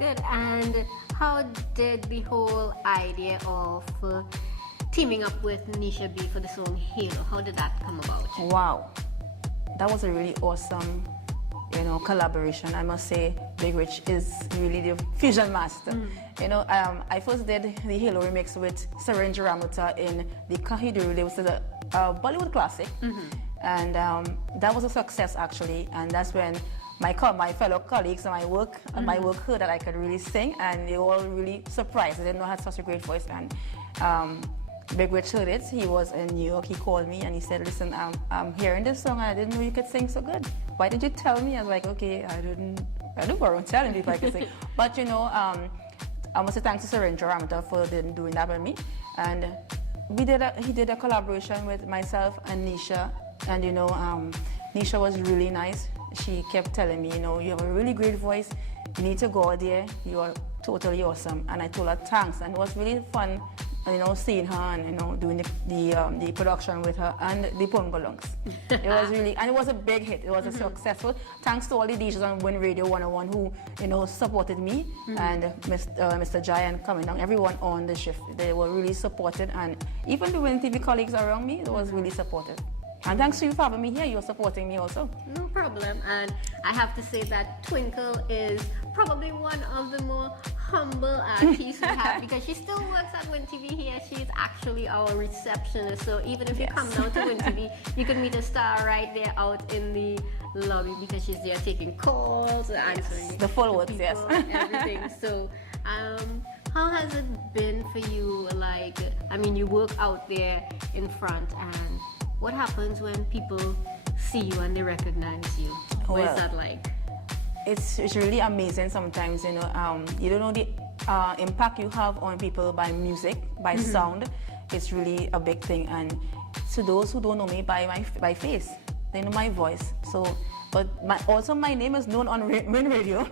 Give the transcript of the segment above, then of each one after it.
good. And how did the whole idea of teaming up with Nisha B for the song Halo, how did that come about? Wow, that was a really awesome, collaboration. I must say, Big Rich is really the fusion master. I first did the Halo remix with Syringe Ramuta in the Kahiduru. It was a Bollywood classic, and that was a success actually. And that's when my fellow colleagues and my work heard that I could really sing, and they were all really surprised. They didn't know I had such a great voice. And Big Rich heard it. He was in New York. He called me and he said, "Listen, I'm hearing this song and I didn't know you could sing so good. Why did you tell me?" I was like, "Okay, I don't go around telling people I can sing." But I must say thanks to Syringe Ramata for doing that with me. And he did a collaboration with myself and Nisha. And Nisha was really nice. She kept telling me, "You have a really great voice. You need to go out there. You are totally awesome." And I told her thanks. And it was really fun, seeing her and doing the production with her and the Pongolongs. It was really, and it was a big hit. It was a successful. Thanks to all the DJs on Win Radio 101 who supported me and Mr. Giant coming down. Everyone on the shift, they were really supported, and even the Win TV colleagues around me, it was really supportive. And thanks to you for having me here. You're supporting me also. No problem. And I have to say that Twinkle is probably one of the more humble artists we have, because she still works at Win TV here. She's actually our receptionist. So even if you come down to Win TV, you can meet a star right there out in the lobby, because she's there taking calls, answering the full works, people, everything. So how has it been for you? You work out there in front, and what happens when people see you and they recognize you? What is that like? It's really amazing sometimes, you don't know the impact you have on people by music, by sound. It's really a big thing. And to those who don't know me by face, they know my voice. So, but my name is known on Win Radio.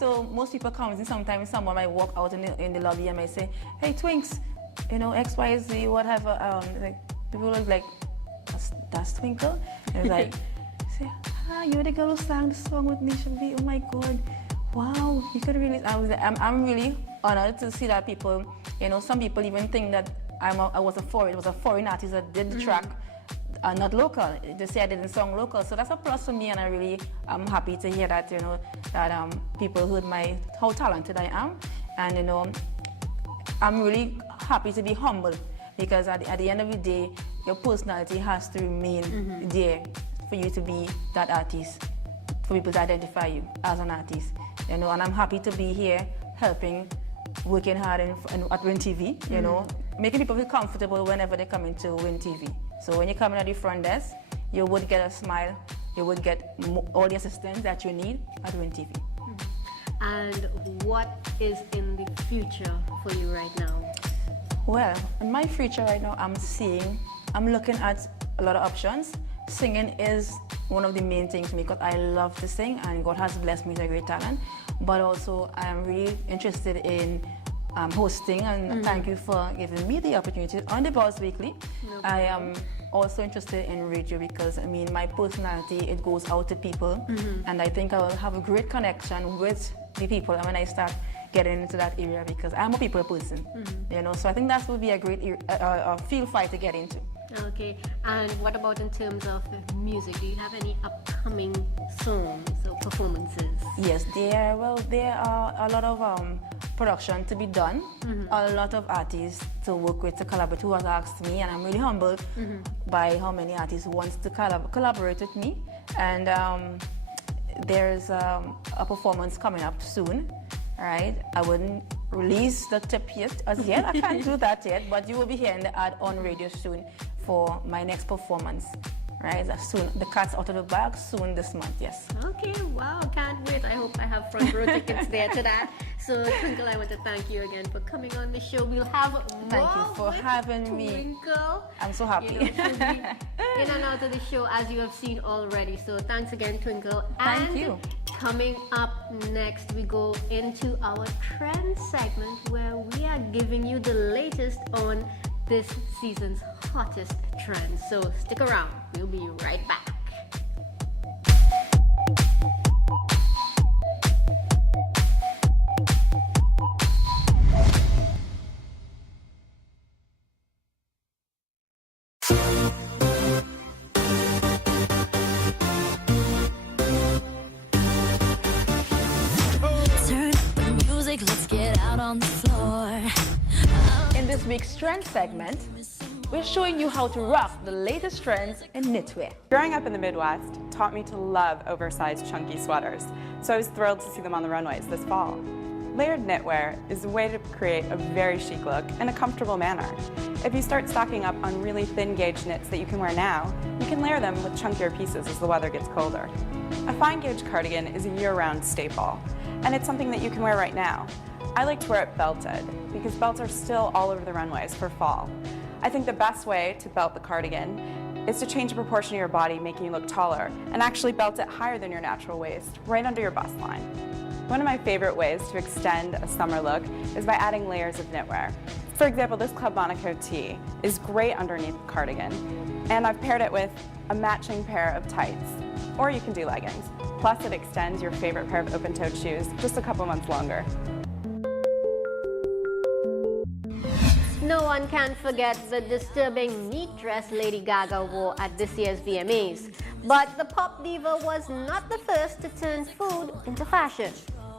So most people come and sometimes someone might walk out in the lobby and might say, "Hey, Twinks, X, Y, Z, whatever." People look like, that's Twinkle. And like, say, "You're the girl who sang the song with Nisha B. Oh my God, wow, you could really." I'm really honored to see that people, some people even think that it was a foreign artist that did the track, not local. They say I didn't song local, so that's a plus for me, and I'm happy to hear that, that people heard how talented I am, and I'm really happy to be humble, because at the end of the day, your personality has to remain there for you to be that artist, for people to identify you as an artist, and I'm happy to be here helping, working hard at Win TV, making people feel comfortable whenever they come into Win TV. So when you come in at the front desk, you would get a smile, you would get all the assistance that you need at Win TV. And what is in the future for you right now? Well, in my future right now, I'm looking at a lot of options. Singing is one of the main things for me, because I love to sing and God has blessed me with a great talent. But also I'm really interested in hosting, and thank you for giving me the opportunity on the Boss Weekly. I am also interested in radio, because my personality, it goes out to people, and I think I will have a great connection with the people when I start getting into that area, because I'm a people person, so I think that would be a great field fight to get into. Okay, and what about in terms of music? Do you have any upcoming songs or performances? Yes, there are a lot of production to be done, a lot of artists to work with, to collaborate, who has asked me, and I'm really humbled by how many artists want to collaborate with me. And there's a performance coming up soon. Right, I wouldn't release the tip yet. I can't do that yet, but you will be hearing the ad on radio soon for my next performance. Right, soon. The cat's out of the bag soon this month. Yes. Okay. Wow. Can't wait. I hope I have front row tickets there to that. So Twinkle, I want to thank you again for coming on the show. We'll have more. Thank you for having me. Twinkle. I'm so happy. She'll be in and out of the show, as you have seen already. So thanks again, Twinkle. Thank you. Coming up next, we go into our trend segment, where we are giving you the latest on this season's hottest trends. So stick around. We'll be right back. on the floor. In this week's trend segment, we're showing you how to rock the latest trends in knitwear. Growing up in the Midwest taught me to love oversized, chunky sweaters, so I was thrilled to see them on the runways this fall. Layered knitwear is a way to create a very chic look in a comfortable manner. If you start stocking up on really thin gauge knits that you can wear now, you can layer them with chunkier pieces as the weather gets colder. A fine gauge cardigan is a year-round staple, and it's something that you can wear right now. I like to wear it belted, because belts are still all over the runways for fall. I think the best way to belt the cardigan is to change the proportion of your body, making you look taller, and actually belt it higher than your natural waist, right under your bust line. One of my favorite ways to extend a summer look is by adding layers of knitwear. For example, this Club Monaco tee is great underneath the cardigan, and I've paired it with a matching pair of tights, or you can do leggings. Plus, it extends your favorite pair of open-toed shoes just a couple months longer. No one can forget the disturbing meat dress Lady Gaga wore at this year's VMAs. But the pop diva was not the first to turn food into fashion.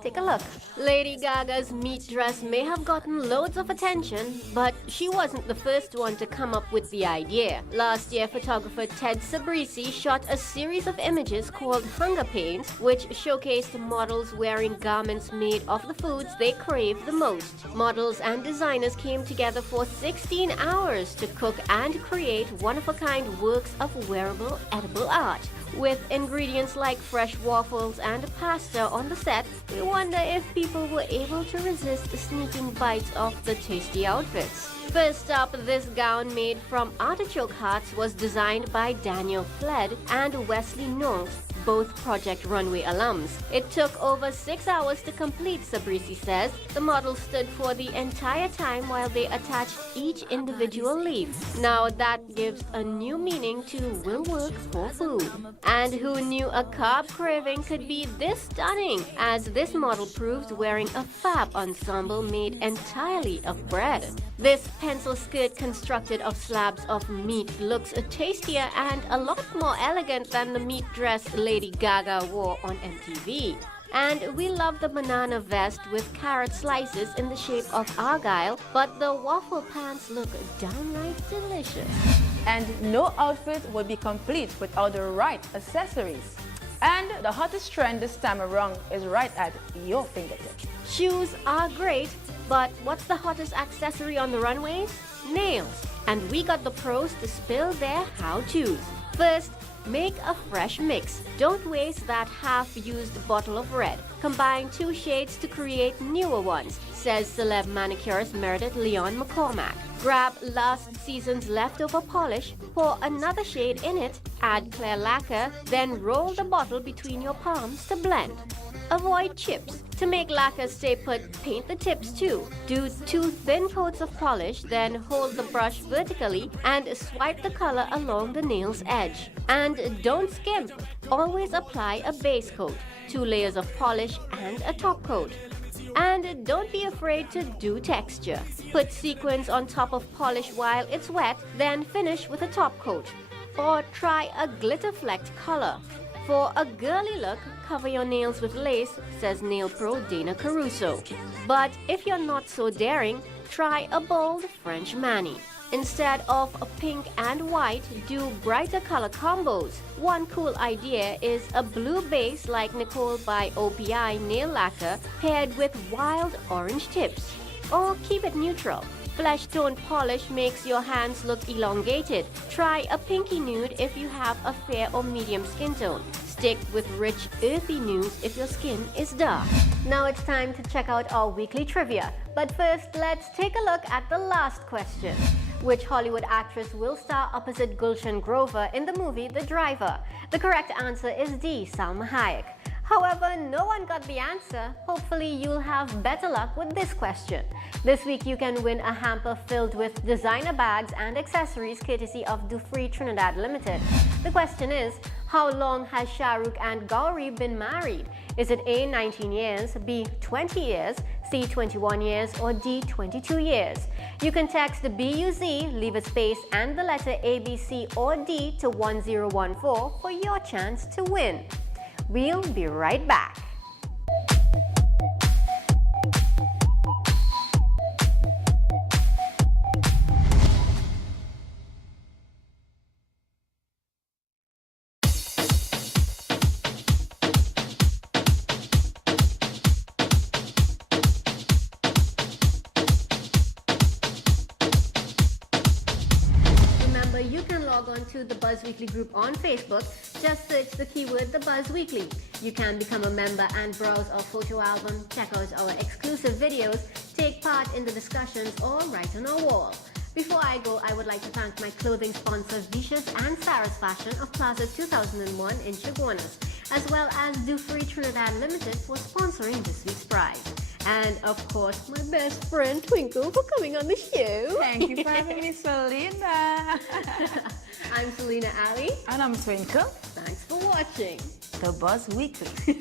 Take a look. Lady Gaga's meat dress may have gotten loads of attention, but she wasn't the first one to come up with the idea. Last year, photographer Ted Sabrisi shot a series of images called Hunger Pains, which showcased models wearing garments made of the foods they crave the most. Models and designers came together for 16 hours to cook and create one-of-a-kind works of wearable edible art. With ingredients like fresh waffles and pasta on the set, we wonder if people were able to resist sneaking bites of the tasty outfits. First up, this gown made from artichoke hearts was designed by Daniel Fled and Wesley Knowles, both Project Runway alums. It took over 6 hours to complete, Sabrisi says. The models stood for the entire time while they attached each individual leaf. Now that gives a new meaning to will work for food. And who knew a carb craving could be this stunning, as this model proves wearing a fab ensemble made entirely of bread. This pencil skirt constructed of slabs of meat looks tastier and a lot more elegant than the meat dress Lady Gaga wore on MTV. And we love the banana vest with carrot slices in the shape of argyle, but the waffle pants look downright delicious. And no outfit would be complete without the right accessories. And the hottest trend this time around is right at your fingertips. Shoes are great, but what's the hottest accessory on the runways? Nails. And we got the pros to spill their how-tos. First, make a fresh mix. Don't waste that half-used bottle of red. Combine 2 shades to create newer ones, says celeb manicurist Meredith Leon McCormack. Grab last season's leftover polish, pour another shade in it, add clear lacquer, then roll the bottle between your palms to blend. Avoid chips. To make lacquer stay put, paint the tips too. Do 2 thin coats of polish, then hold the brush vertically and swipe the color along the nail's edge. And don't skimp. Always apply a base coat, 2 layers of polish and a top coat. And don't be afraid to do texture. Put sequins on top of polish while it's wet, then finish with a top coat. Or try a glitter flecked color. For a girly look, cover your nails with lace, says nail pro Dana Caruso. But if you're not so daring, try a bold French mani. Instead of a pink and white, do brighter color combos. One cool idea is a blue base like Nicole by OPI nail lacquer paired with wild orange tips. Or keep it neutral. Flesh tone polish makes your hands look elongated. Try a pinky nude if you have a fair or medium skin tone. Stick with rich, earthy nudes if your skin is dark. Now it's time to check out our weekly trivia. But first, let's take a look at the last question. Which Hollywood actress will star opposite Gulshan Grover in the movie The Driver? The correct answer is D, Salma Hayek. However, no one got the answer. Hopefully you'll have better luck with this question. This week you can win a hamper filled with designer bags and accessories courtesy of Dufree Trinidad Limited. The question is, how long has Shah Rukh and Gauri been married? Is it A, 19 years, B, 20 years, C, 21 years, or D, 22 years? You can text BUZ, leave a space and the letter A, B, C, or D to 1014 for your chance to win. We'll be right back. to the Buzz Weekly group on Facebook. Just search the keyword The Buzz Weekly. You can become a member and browse our photo album, check out our exclusive videos, take part in the discussions, or write on our wall. Before I go, I would like to thank my clothing sponsors Vicious and Sarah's Fashion of Plaza 2001 in Chaguanas, as well as Do Free Trinidad Limited for sponsoring this week's prize. And of course, my best friend Twinkle for coming on the show. Thank you for having me, Salina. I'm Salina Ali. And I'm Twinkle. Thanks for watching The Buzz Weekly.